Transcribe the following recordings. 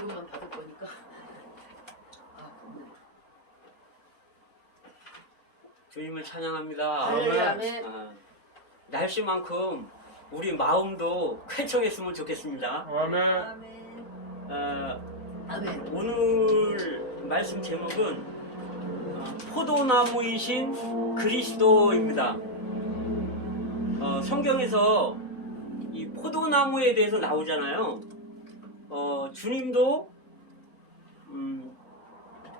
지금만 받을 거니까. 주님을 찬양합니다. 아멘. 날씨만큼 우리 마음도 쾌청했으면 좋겠습니다. 아멘. 아멘. 오늘 말씀 제목은 포도나무이신 그리스도입니다. 성경에서 이 포도나무에 대해서 나오잖아요. 주님도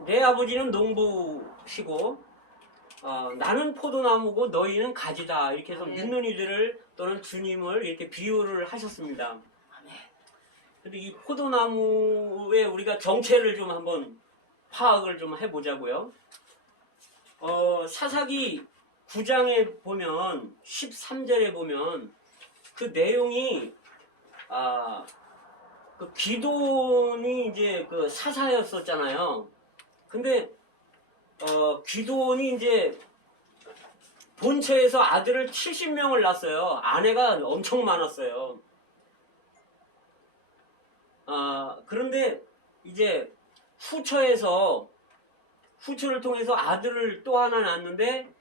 내 아버지는 농부시고 나는 포도나무고 너희는 가지다, 이렇게 해서 믿는 이들을 또는 주님을 이렇게 비유를 하셨습니다. 근데 이 포도나무의 우리가 정체를 좀 한번 파악을 좀 해보자고요. 사사기 9장에 보면 13절에 보면 그 내용이 그 기도원이 이제 그 사사였었잖아요. 근데 기도원이 이제 본처에서 아들을 70명을 낳았어요. 아내가 엄청 많았어요. 그런데 이제 후처를 통해서 아들을 또 하나 낳았는데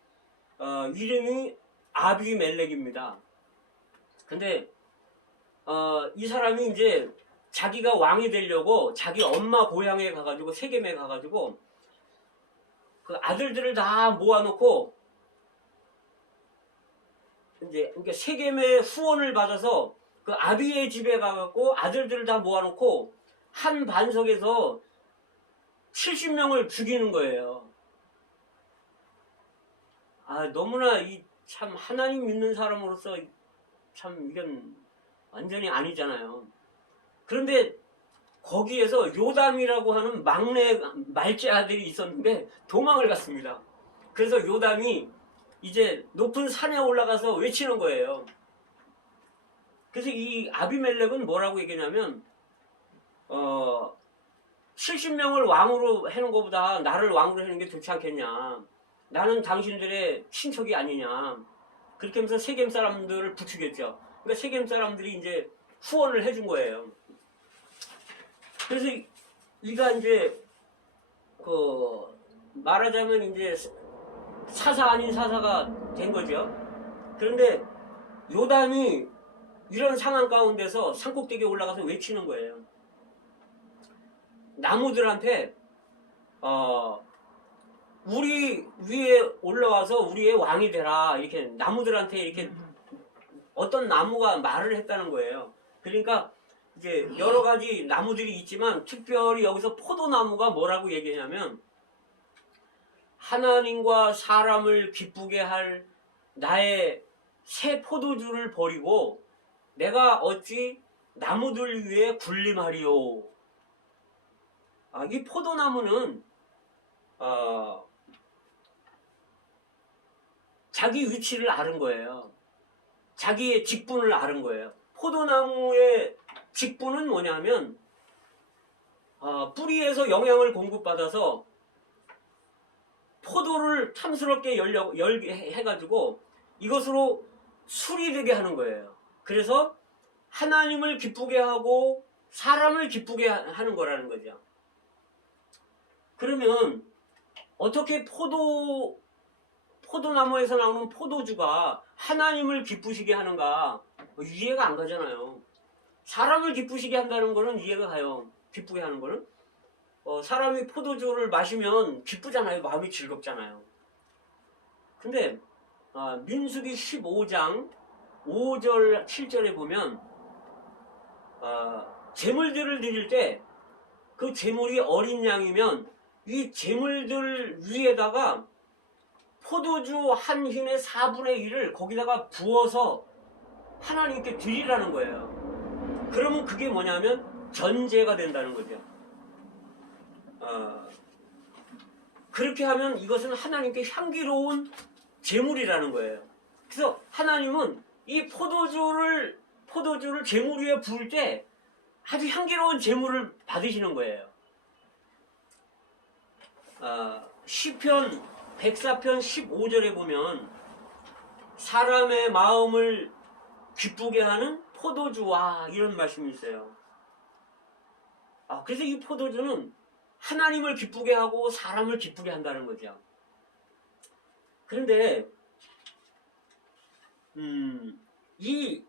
이름이 아비멜렉입니다. 근데 이 사람이 이제 자기가 왕이 되려고 자기 엄마 고향에 가가지고 세겜에 가가지고 그 아들들을 다 모아놓고 이제 그러니까 세겜의 후원을 받아서 그 아비의 집에 가갖고 아들들을 다 모아놓고 한 반석에서 70명을 죽이는 거예요. 너무나 참 하나님 믿는 사람으로서 참 이건 완전히 아니잖아요. 그런데 거기에서 요담이라고 하는 막내 말째 아들이 있었는데 도망을 갔습니다. 그래서 요담이 이제 높은 산에 올라가서 외치는 거예요. 그래서 이 아비멜렉은 뭐라고 얘기냐면 70명을 왕으로 해놓은 것보다 나를 왕으로 해놓은 게 좋지 않겠냐, 나는 당신들의 친척이 아니냐, 그렇게 하면서 세겜 사람들을 부추겼죠. 그러니까 세겜 사람들이 이제 후원을 해준 거예요. 그래서 이가 이제 말하자면 이제 사사 아닌 사사가 된 거죠. 그런데 요담이 이런 상황 가운데서 산꼭대기에 올라가서 외치는 거예요. 나무들한테 우리 위에 올라와서 우리의 왕이 되라, 이렇게 나무들한테 이렇게 어떤 나무가 말을 했다는 거예요. 그러니까 이제 여러 가지 나무들이 있지만 특별히 여기서 포도나무가 뭐라고 얘기하냐면 하나님과 사람을 기쁘게 할 나의 새 포도주를 버리고 내가 어찌 나무들 위에 군림하리요. 이 포도나무는 자기 위치를 아는 거예요. 자기의 직분을 아는 거예요. 포도나무의 직분은 뭐냐면 뿌리에서 영양을 공급받아서 포도를 탐스럽게 열게 해가지고 이것으로 술이 되게 하는 거예요. 그래서 하나님을 기쁘게 하고 사람을 기쁘게 하는 거라는 거죠. 그러면 어떻게 포도나무에서 나오는 포도주가 하나님을 기쁘시게 하는가 이해가 안 가잖아요. 사람을 기쁘시게 한다는 거는 이해가 가요. 기쁘게 하는 거는 사람이 포도주를 마시면 기쁘잖아요. 마음이 즐겁잖아요. 근데 민수기 15장 5절 7절에 보면 제물들을 드릴 때 그 제물이 어린 양이면 이 제물들 위에다가 포도주 한 힘의 4분의 1을 거기다가 부어서 하나님께 드리라는 거예요. 그러면 그게 뭐냐면 전제가 된다는 거죠. 그렇게 하면 이것은 하나님께 향기로운 제물이라는 거예요. 그래서 하나님은 이 포도주를 제물 위에 부을 때 아주 향기로운 제물을 받으시는 거예요. 시편 104편 15절에 보면 사람의 마음을 기쁘게 하는 포도주와 이런 말씀이 있어요. 그래서 이 포도주는 하나님을 기쁘게 하고 사람을 기쁘게 한다는 거죠. 그런데 이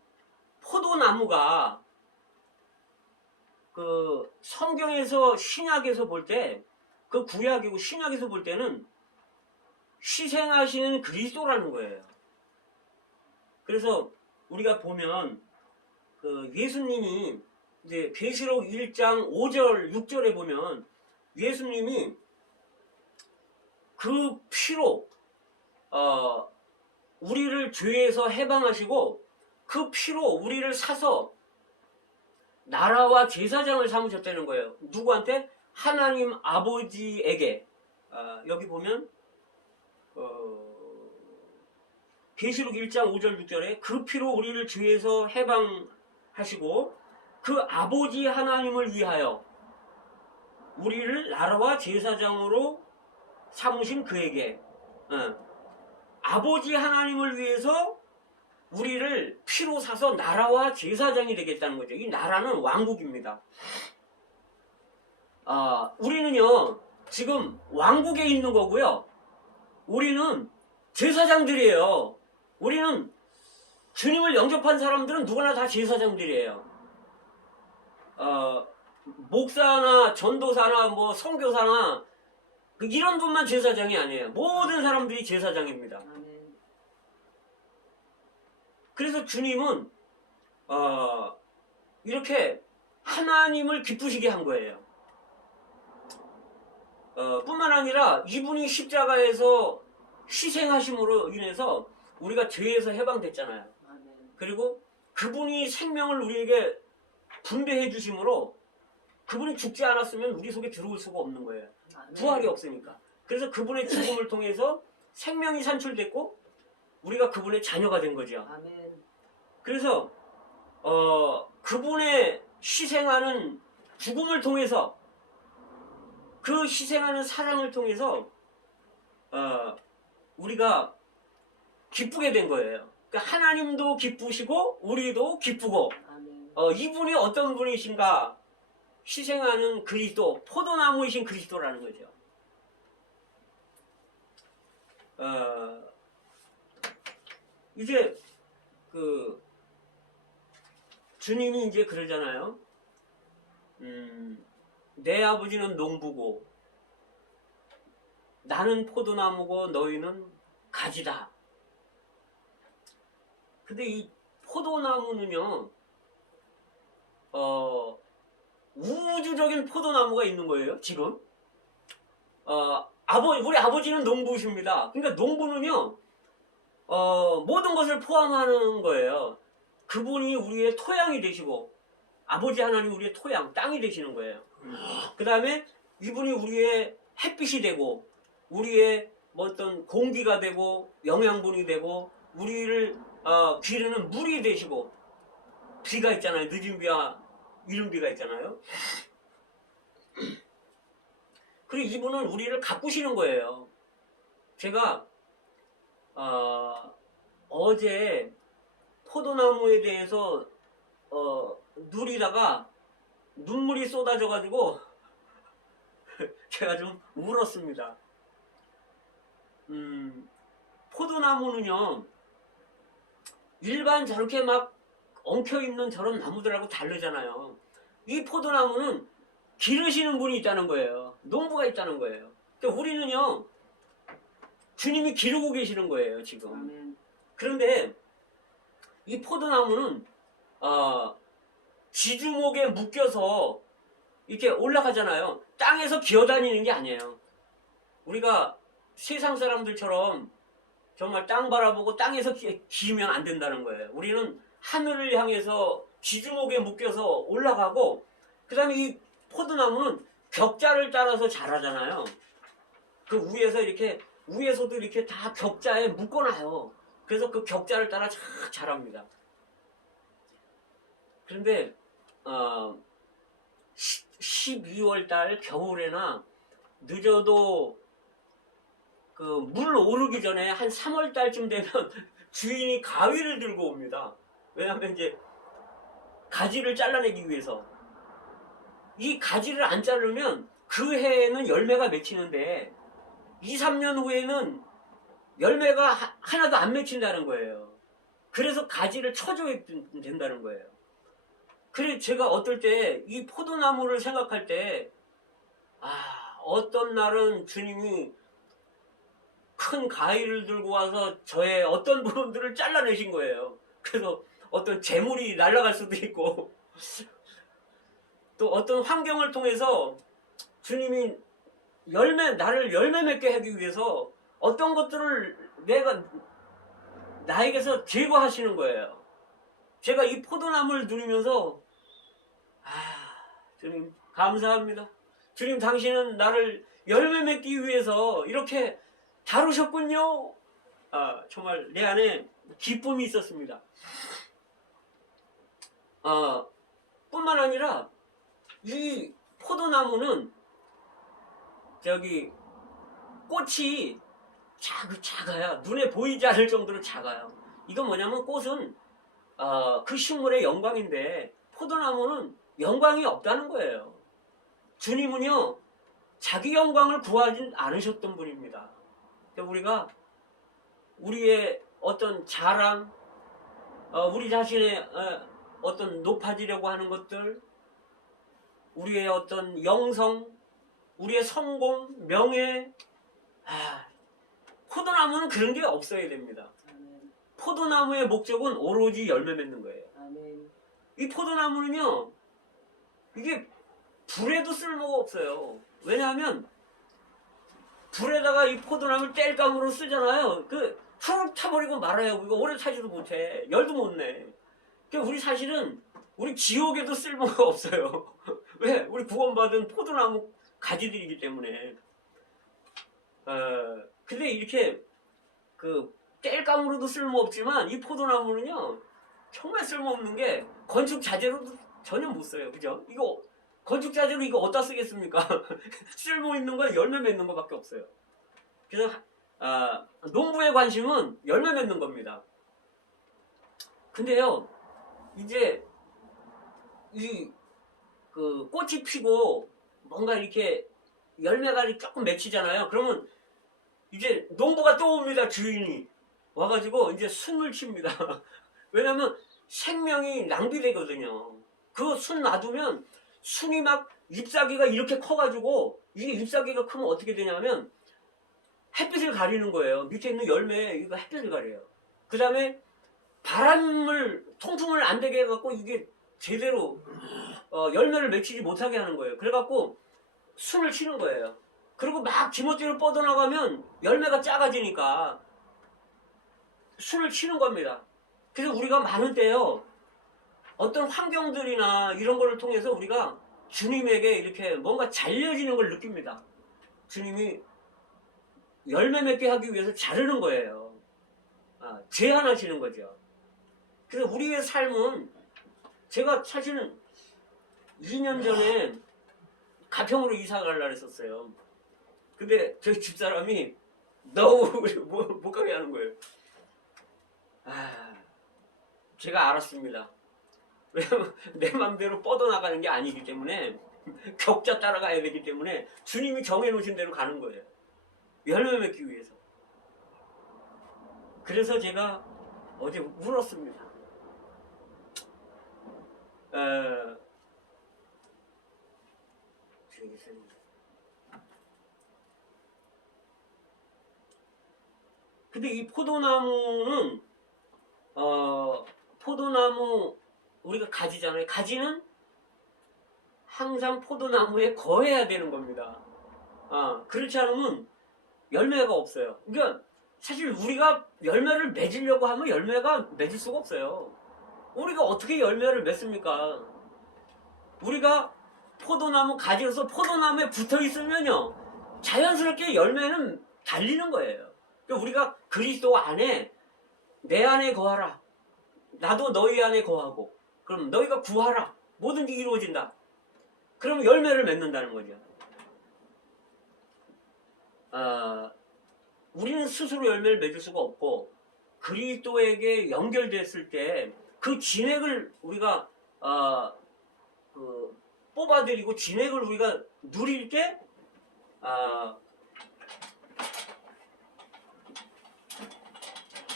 포도나무가 그 성경에서 신약에서 볼 때, 그 구약이고 신약에서 볼 때는 희생하시는 그리스도라는 거예요. 그래서 우리가 보면 그 예수님이 이제 계시록 1장 5절 6절에 보면 예수님이 그 피로 우리를 죄에서 해방하시고 그 피로 우리를 사서 나라와 제사장을 삼으셨다는 거예요. 누구한테? 하나님 아버지에게. 여기 보면 계시록 1장 5절 6절에 그 피로 우리를 죄에서 해방하시고 그 아버지 하나님을 위하여 우리를 나라와 제사장으로 삼으신 그에게 아버지 하나님을 위해서 우리를 피로 사서 나라와 제사장이 되겠다는 거죠. 이 나라는 왕국입니다. 우리는요 지금 왕국에 있는 거고요. 우리는 제사장들이에요. 우리는 주님을 영접한 사람들은 누구나 다 제사장들이에요. 목사나 전도사나 뭐 선교사나 이런 분만 제사장이 아니에요. 모든 사람들이 제사장입니다. 그래서 주님은 이렇게 하나님을 기쁘시게 한 거예요. 뿐만 아니라 이분이 십자가에서 희생하심으로 인해서 우리가 죄에서 해방됐잖아요. 그리고 그분이 생명을 우리에게 분배해 주심으로 그분이 죽지 않았으면 우리 속에 들어올 수가 없는 거예요. 부활이 없으니까. 그래서 그분의 죽음을 통해서 생명이 산출됐고 우리가 그분의 자녀가 된 거죠. 그래서 그분의 희생하는 죽음을 통해서 그 희생하는 사랑을 통해서 우리가 기쁘게 된 거예요. 그러니까 하나님도 기쁘시고 우리도 기쁘고 이분이 어떤 분이신가? 희생하는 그리스도, 포도나무이신 그리스도라는 거죠. 이제 그 주님이 이제 그러잖아요. 내 아버지는 농부고 나는 포도나무고 너희는 가지다. 근데 이 포도나무는요 우주적인 포도나무가 있는 거예요 지금. 우리 아버지는 농부십니다. 그러니까 농부는요 모든 것을 포함하는 거예요. 그분이 우리의 토양이 되시고 아버지 하나님 우리의 토양, 땅이 되시는 거예요. 그 다음에 이분이 우리의 햇빛이 되고 우리의 어떤 공기가 되고 영양분이 되고 우리를 기르는 물이 되시고 비가 있잖아요. 늦은 비와 이른 비가 있잖아요. 그리고 이분은 우리를 가꾸시는 거예요. 제가 어제 포도나무에 대해서 누리다가 눈물이 쏟아져가지고 제가 좀 울었습니다. 포도나무는요 일반 저렇게 막 엉켜있는 저런 나무들하고 다르잖아요. 이 포도나무는 기르시는 분이 있다는 거예요. 농부가 있다는 거예요. 그러니까 우리는요 주님이 기르고 계시는 거예요 지금. 그런데 이 포도나무는 지주목에 묶여서 이렇게 올라가잖아요. 땅에서 기어다니는 게 아니에요. 우리가 세상 사람들처럼 정말 땅 바라보고 땅에서 기면 안 된다는 거예요. 우리는 하늘을 향해서 지주목에 묶여서 올라가고, 그 다음에 이 포도나무는 격자를 따라서 자라잖아요. 그 위에서도 이렇게 다 격자에 묶어놔요. 그래서 그 격자를 따라 쫙 자랍니다. 그런데 12월 달 겨울에나 늦어도 그 물 오르기 전에 한 3월 달쯤 되면 주인이 가위를 들고 옵니다. 왜냐하면 이제 가지를 잘라내기 위해서. 이 가지를 안 자르면 그 해에는 열매가 맺히는데 2, 3년 후에는 열매가 하나도 안 맺힌다는 거예요. 그래서 가지를 쳐줘야 된다는 거예요. 그래 제가 어떨 때 이 포도나무를 생각할 때 어떤 날은 주님이 큰 가위를 들고 와서 저의 어떤 부분들을 잘라내신 거예요. 그래서 어떤 재물이 날아갈 수도 있고 또 어떤 환경을 통해서 주님이 나를 열매 맺게 하기 위해서 어떤 것들을 나에게서 제거하시는 거예요. 제가 이 포도나무를 누리면서 주님 감사합니다. 주님 당신은 나를 열매 맺기 위해서 이렇게 다루셨군요. 정말 내 안에 기쁨이 있었습니다. 뿐만 아니라 이 포도나무는 꽃이 작아요. 눈에 보이지 않을 정도로 작아요. 이건 뭐냐면 꽃은 그 식물의 영광인데 포도나무는 영광이 없다는 거예요. 주님은요 자기 영광을 구하지 않으셨던 분입니다. 우리가 우리의 어떤 자랑, 우리 자신의 어떤 높아지려고 하는 것들, 우리의 어떤 영성, 우리의 성공, 명예, 포도나무는 그런 게 없어야 됩니다. 아멘. 포도나무의 목적은 오로지 열매 맺는 거예요. 아멘. 이 포도나무는요, 이게 불에도 쓸모가 없어요. 왜냐하면 불에다가 이 포도나무를 땔감으로 쓰잖아요. 후룩 타버리고 말아요. 이거 오래 타지도 못해. 열도 못 내. 그러니까 우리 사실은 우리 지옥에도 쓸모가 없어요. 왜? 우리 구원받은 포도나무 가지들이기 때문에. 근데 이렇게 땔감으로도 쓸모없지만 이 포도나무는요 정말 쓸모없는 게 건축 자재로도 전혀 못 써요. 그죠? 이거 건축 자재로 이거 어디다 쓰겠습니까? 쓸모 있는 건 열매 맺는 것밖에 없어요. 그래서 농부의 관심은 열매 맺는 겁니다. 근데요 이제 꽃이 피고 뭔가 이렇게 열매가 조금 맺히잖아요. 그러면 이제 농부가 또 옵니다. 주인이 와가지고 이제 숨을 칩니다. 왜냐면 생명이 낭비되거든요. 그 순 놔두면 순이 막 잎사귀가 이렇게 커가지고 이게 잎사귀가 크면 어떻게 되냐면 햇빛을 가리는 거예요. 밑에 있는 열매에 이거 햇빛을 가려요. 그 다음에 통풍을 안 되게 해갖고 이게 제대로 열매를 맺히지 못하게 하는 거예요. 그래갖고 순을 치는 거예요. 그리고 막 지멋대로 뻗어나가면 열매가 작아지니까 순을 치는 겁니다. 그래서 우리가 많은 때요 어떤 환경들이나 이런 거를 통해서 우리가 주님에게 이렇게 뭔가 잘려지는 걸 느낍니다. 주님이 열매 맺게 하기 위해서 자르는 거예요. 제한하시는 거죠. 그래서 우리의 삶은 제가 사실은 2년 전에 가평으로 이사 가려고 했었어요. 근데 저희 집사람이 너무 못 가게 하는 거예요. 제가 알았습니다. 왜냐면 내 맘대로 뻗어나가는 게 아니기 때문에 격자 따라가야 되기 때문에 주님이 정해놓으신 대로 가는 거예요. 열매 맺기 위해서. 그래서 제가 어제 울었습니다. 근데 이 포도나무는 포도나무 우리가 가지잖아요. 가지는 항상 포도나무에 거해야 되는 겁니다. 그렇지 않으면 열매가 없어요. 그러니까 사실 우리가 열매를 맺으려고 하면 열매가 맺을 수가 없어요. 우리가 어떻게 열매를 맺습니까? 우리가 포도나무 가지로서 포도나무에 붙어 있으면요 자연스럽게 열매는 달리는 거예요. 그러니까 우리가 그리스도 안에 내 안에 거하라. 나도 너희 안에 거하고 그럼 너희가 구하라. 뭐든지 이루어진다. 그러면 열매를 맺는다는 거죠. 우리는 스스로 열매를 맺을 수가 없고 그리스도에게 연결됐을 때 그 진액을 우리가 뽑아들이고 진액을 우리가 누릴 때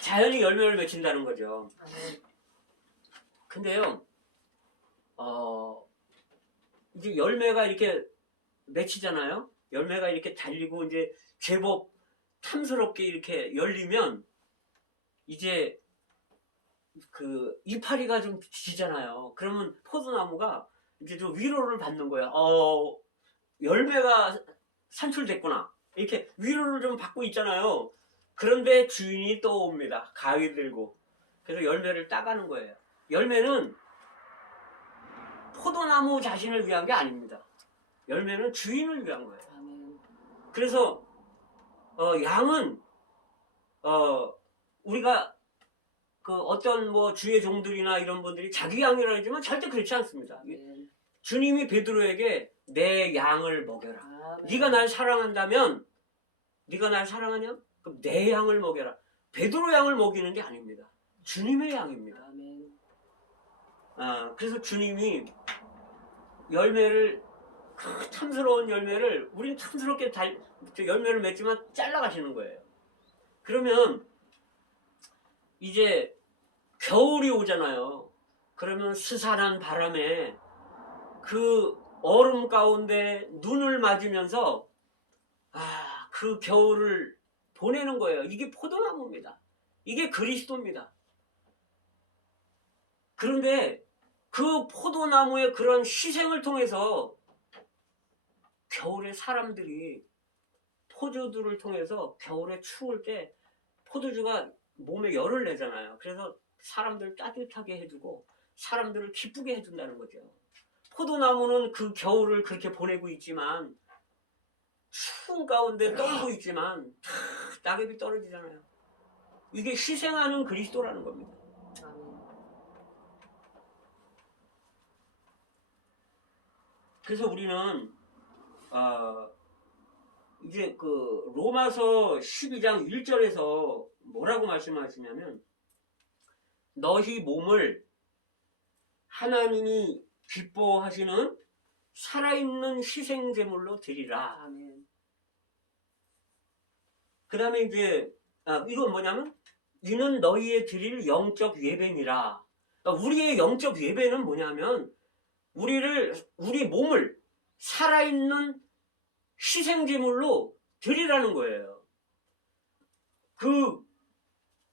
자연히 열매를 맺힌다는 거죠. 아멘. 근데요, 이제 열매가 이렇게 맺히잖아요. 열매가 이렇게 달리고 이제 제법 탐스럽게 이렇게 열리면 이제 그 이파리가 좀 지잖아요. 그러면 포도나무가 이제 좀 위로를 받는 거야. 열매가 산출됐구나. 이렇게 위로를 좀 받고 있잖아요. 그런데 주인이 또 옵니다. 가위 들고. 그래서 열매를 따가는 거예요. 열매는 포도나무 자신을 위한 게 아닙니다. 열매는 주인을 위한 거예요. 아멘. 그래서 양은 우리가 그 어떤 뭐 주의 종들이나 이런 분들이 자기 양이라 하지만 절대 그렇지 않습니다. 아멘. 주님이 베드로에게 내 양을 먹여라. 아멘. 네가 날 사랑한다면, 네가 날 사랑하냐? 그럼 내 양을 먹여라. 베드로 양을 먹이는 게 아닙니다. 주님의 양입니다. 아멘. 그래서 주님이 열매를, 그 탐스러운 열매를, 우린 탐스럽게 열매를 맺지만 잘라가시는 거예요. 그러면 이제 겨울이 오잖아요. 그러면 스산한 바람에 그 얼음 가운데 눈을 맞으면서 그 겨울을 보내는 거예요. 이게 포도나무입니다. 이게 그리스도입니다. 그런데 그 포도나무의 그런 희생을 통해서 겨울에 사람들이 포도주를 통해서 겨울에 추울 때 포도주가 몸에 열을 내잖아요. 그래서 사람들을 따뜻하게 해주고 사람들을 기쁘게 해준다는 거죠. 포도나무는 그 겨울을 그렇게 보내고 있지만 추운 가운데 떨고 있지만 낙엽이 떨어지잖아요. 이게 희생하는 그리스도라는 겁니다. 아멘. 그래서 우리는 이제 그 로마서 12장 1절에서 뭐라고 말씀하시냐면 너희 몸을 하나님이 기뻐하시는 살아있는 희생제물로 드리라. 아멘. 그 다음에 이제 이건 뭐냐면 이는 너희의 드릴 영적 예배니라. 그러니까 우리의 영적 예배는 뭐냐면 우리 몸을 살아있는 희생제물로 드리라는 거예요. 그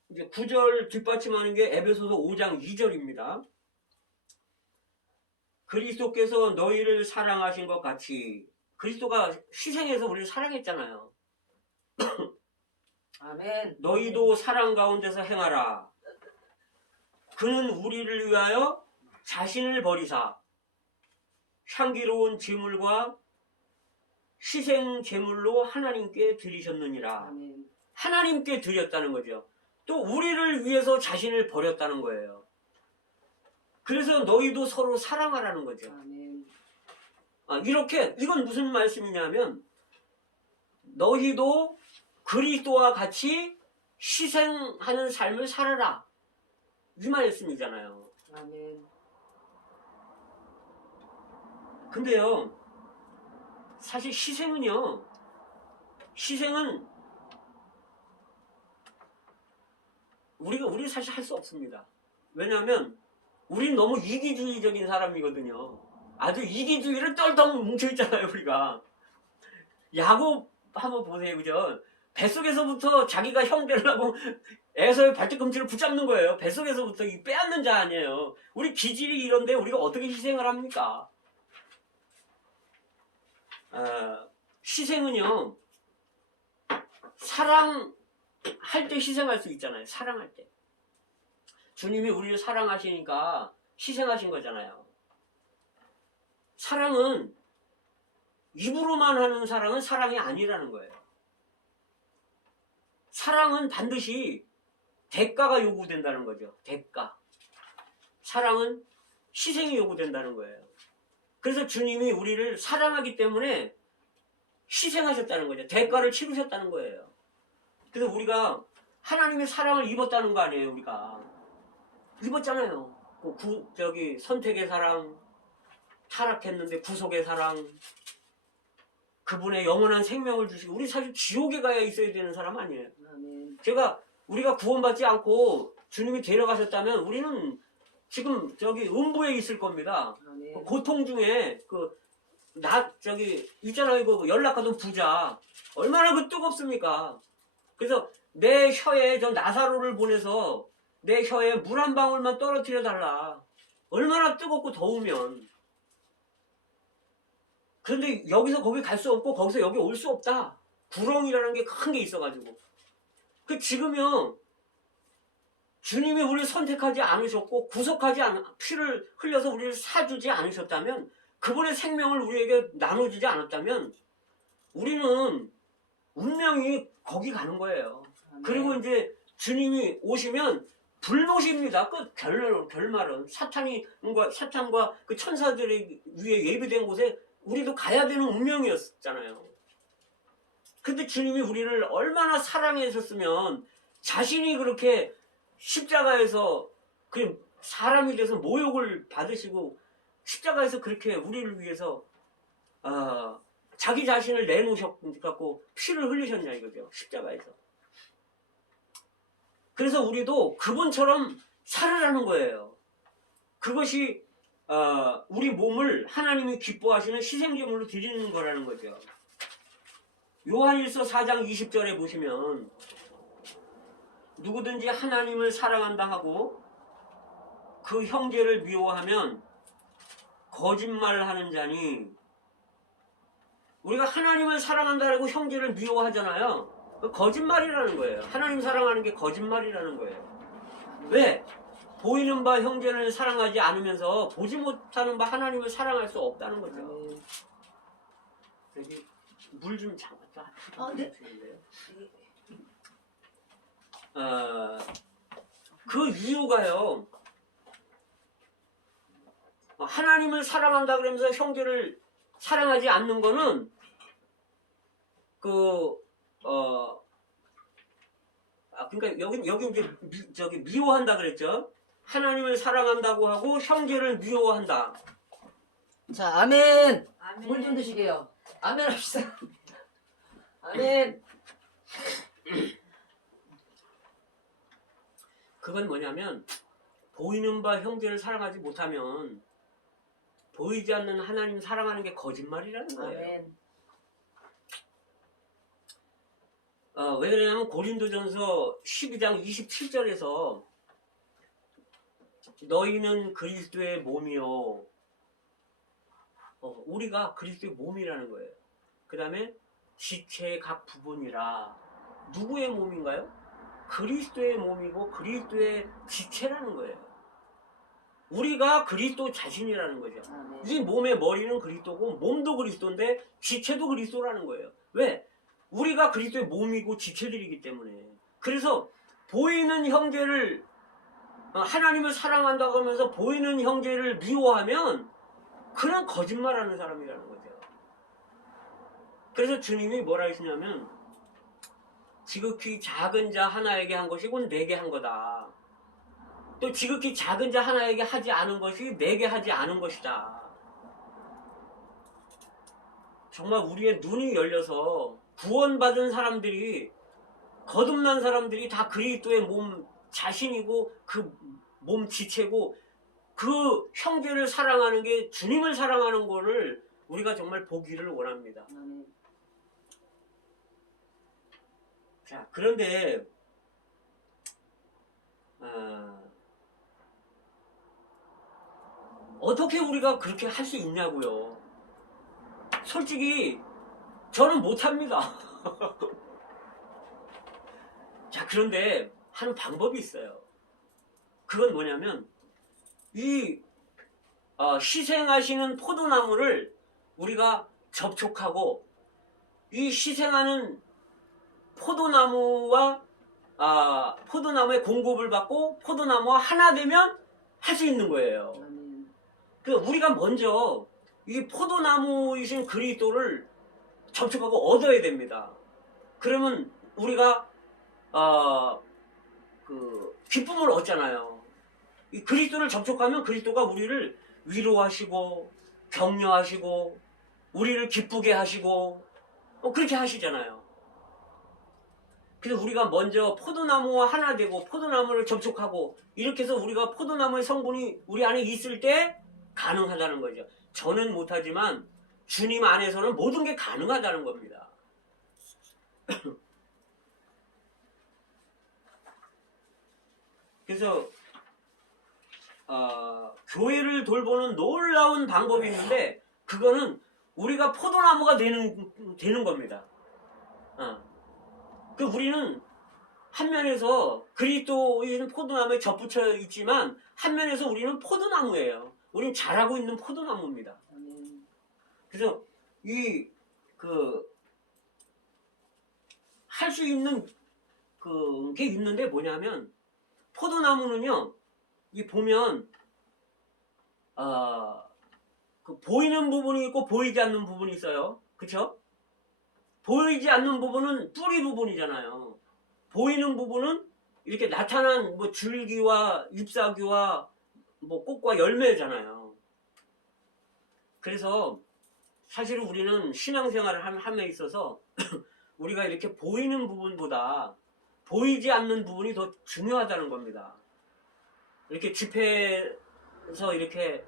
이제 9절 뒷받침하는 게 에베소서 5장 2절입니다. 그리스도께서 너희를 사랑하신 것 같이 그리스도가 희생해서 우리를 사랑했잖아요. 아멘. 너희도 사랑 가운데서 행하라. 그는 우리를 위하여 자신을 버리사 향기로운 제물과 희생 제물로 하나님께 드리셨느니라. 아멘. 하나님께 드렸다는 거죠. 또 우리를 위해서 자신을 버렸다는 거예요. 그래서 너희도 서로 사랑하라는 거죠. 아멘. 이렇게 이건 무슨 말씀이냐면 너희도 그리스도와 같이 희생하는 삶을 살아라. 이 말씀이잖아요. 아멘. 근데요, 사실 희생은 우리 사실 할 수 없습니다. 왜냐하면 우린 너무 이기주의적인 사람이거든요. 아주 이기주의를 똘똘 뭉쳐있잖아요, 우리가. 야곱 한번 보세요, 그죠? 뱃속에서부터 자기가 형 되려고 에서의 발뒤꿈치를 붙잡는 거예요. 뱃속에서부터 이 빼앗는 자 아니에요. 우리 기질이 이런데 우리가 어떻게 희생을 합니까? 희생은요, 사랑할 때 희생할 수 있잖아요. 사랑할 때. 주님이 우리를 사랑하시니까 희생하신 거잖아요. 사랑은 입으로만 하는 사랑은 사랑이 아니라는 거예요. 사랑은 반드시 대가가 요구된다는 거죠. 대가. 사랑은 희생이 요구된다는 거예요. 그래서 주님이 우리를 사랑하기 때문에 희생하셨다는 거죠. 대가를 치르셨다는 거예요. 그래서 우리가 하나님의 사랑을 입었다는 거 아니에요, 우리가. 입었잖아요. 선택의 사랑, 타락했는데 구속의 사랑, 그분의 영원한 생명을 주시고, 우리 사실 지옥에 가야 있어야 되는 사람 아니에요. 아멘. 우리가 구원받지 않고 주님이 데려가셨다면 우리는 지금 저기 음부에 있을 겁니다. 아멘. 고통 중에 있잖아요. 그 연락하던 부자 얼마나 그 뜨겁습니까? 그래서 내 혀에 저 나사로를 보내서 내 혀에 물 한 방울만 떨어뜨려 달라. 얼마나 뜨겁고 더우면. 그런데 여기서 거기 갈 수 없고 거기서 여기 올 수 없다. 구렁이라는 게 큰 게 있어가지고. 지금요, 주님이 우리를 선택하지 않으셨고 피를 흘려서 우리를 사주지 않으셨다면, 그분의 생명을 우리에게 나눠주지 않았다면 우리는 운명이 거기 가는 거예요. 아멘. 그리고 이제 주님이 오시면 불못입니다. 끝. 결말은 사탄과 그 천사들이 위에 예비된 곳에 우리도 가야 되는 운명이었잖아요. 근데 주님이 우리를 얼마나 사랑하셨으면 자신이 그렇게 십자가에서 그 사람이 돼서 모욕을 받으시고 십자가에서 그렇게 우리를 위해서 자기 자신을 내놓으셨고 피를 흘리셨냐 이거죠. 십자가에서. 그래서 우리도 그분처럼 살아라는 거예요. 그것이 우리 몸을 하나님이 기뻐하시는 희생제물로 드리는 거라는 거죠. 요한일서 4장 20절에 보시면 누구든지 하나님을 사랑한다 하고 그 형제를 미워하면 거짓말하는 자니, 우리가 하나님을 사랑한다고 형제를 미워하잖아요. 그 거짓말이라는 거예요. 하나님 사랑하는 게 거짓말이라는 거예요. 왜? 보이는 바 형제를 사랑하지 않으면서 보지 못하는 바 하나님을 사랑할 수 없다는 거죠. 여기 물 좀 잡았다. 네. 그 이유가요, 하나님을 사랑한다 그러면서 형제를 사랑하지 않는 거는 그러니까 여기 이제 미워한다 그랬죠. 하나님을 사랑한다고 하고 형제를 미워한다. 자, 아멘. 아멘. 물 좀 드시게요. 아멘 합시다. 아멘. 그건 뭐냐면, 보이는 바 형제를 사랑하지 못하면 보이지 않는 하나님 사랑하는 게 거짓말이라는 거예요. 아멘. 왜 그러냐면 고린도전서 12장 27절에서 너희는 그리스도의 몸이요, 우리가 그리스도의 몸이라는 거예요. 그 다음에 지체의 각 부분이라. 누구의 몸인가요? 그리스도의 몸이고 그리스도의 지체라는 거예요. 우리가 그리스도 자신이라는 거죠. 아멘. 이 몸의 머리는 그리스도고 몸도 그리스도인데 지체도 그리스도라는 거예요. 왜? 우리가 그리스도의 몸이고 지체들이기 때문에. 그래서 보이는 형제를, 하나님을 사랑한다고 하면서 보이는 형제를 미워하면 그는 거짓말하는 사람이라는 거죠. 그래서 주님이 뭐라 하시냐면, 지극히 작은 자 하나에게 한 것이 곧 내게 한 거다. 또 지극히 작은 자 하나에게 하지 않은 것이 내게 하지 않은 것이다. 정말 우리의 눈이 열려서 구원받은 사람들이, 거듭난 사람들이 다 그리스도의 몸 자신이고 그 몸 지체고 그 형제를 사랑하는 게 주님을 사랑하는 거를 우리가 정말 보기를 원합니다. 아멘. 자, 그런데 어떻게 우리가 그렇게 할 수 있냐고요. 솔직히 저는 못합니다. 자, 그런데 하는 방법이 있어요. 그건 뭐냐면, 희생하시는 포도나무를 우리가 접촉하고, 이 희생하는 포도나무의 공급을 받고 포도나무와 하나 되면 할 수 있는 거예요. 아멘. 우리가 먼저 이 포도나무이신 그리스도를 접촉하고 얻어야 됩니다. 그러면 우리가 기쁨을 얻잖아요. 이 그리스도를 접촉하면 그리스도가 우리를 위로하시고 격려하시고 우리를 기쁘게 하시고 그렇게 하시잖아요. 그래서 우리가 먼저 포도나무와 하나 되고 포도나무를 접촉하고 이렇게 해서 우리가 포도나무의 성분이 우리 안에 있을 때 가능하다는 거죠. 저는 못하지만 주님 안에서는 모든 게 가능하다는 겁니다. 그래서 교회를 돌보는 놀라운 방법이 있는데 그거는 우리가 포도나무가 되는 겁니다. 그 우리는 한 면에서 그리스도인 포도나무에 접붙여 있지만 한 면에서 우리는 포도나무예요. 우리는 자라고 있는 포도나무입니다. 그래서 할 수 있는 게 있는데 뭐냐면 포도나무는요, 보면 보이는 부분이 있고 보이지 않는 부분이 있어요. 그쵸? 보이지 않는 부분은 뿌리 부분이잖아요. 보이는 부분은 이렇게 나타난 줄기와 잎사귀와 꽃과 열매잖아요. 그래서 사실 우리는 신앙생활을 함에 있어서 우리가 이렇게 보이는 부분보다 보이지 않는 부분이 더 중요하다는 겁니다. 이렇게 집회에서 이렇게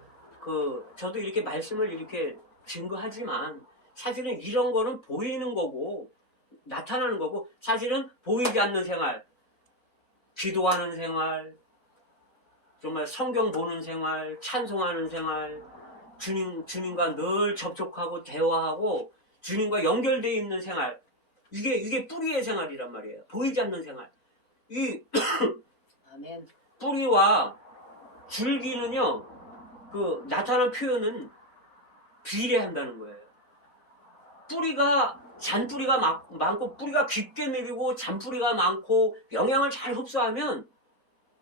저도 이렇게 말씀을 이렇게 증거하지만 사실은 이런 거는 보이는 거고 나타나는 거고 사실은 보이지 않는 생활, 기도하는 생활, 정말 성경 보는 생활, 찬송하는 생활, 주님과 늘 접촉하고 대화하고 주님과 연결되어 있는 생활, 이게 뿌리의 생활이란 말이에요. 보이지 않는 생활. 이 아멘. 뿌리와 줄기는요, 나타난 표현은 비례한다는 거예요. 잔뿌리가 많고 뿌리가 깊게 내리고 잔뿌리가 많고 영양을 잘 흡수하면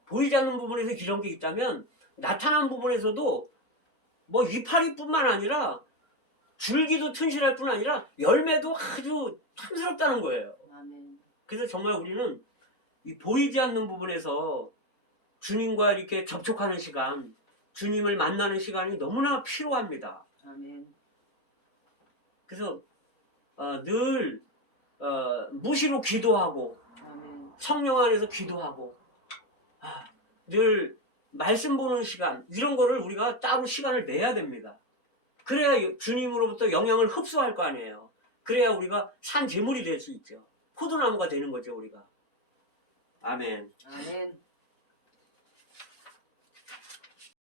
보이지 않는 부분에서 이런 게 있다면 나타난 부분에서도 이파리뿐만 아니라 줄기도 튼실할 뿐 아니라 열매도 아주 탐스럽다는 거예요. 아멘. 그래서 정말 우리는 이 보이지 않는 부분에서 주님과 이렇게 접촉하는 시간, 주님을 만나는 시간이 너무나 필요합니다. 아멘. 그래서 늘 무시로 기도하고 아멘. 성령 안에서 기도하고 늘 말씀 보는 시간 이런 거를 우리가 따로 시간을 내야 됩니다. 그래야 주님으로부터 영향을 흡수할 거 아니에요. 그래야 우리가 산 제물이 될 수 있죠. 포도나무가 되는 거죠, 우리가. 아멘. 아멘.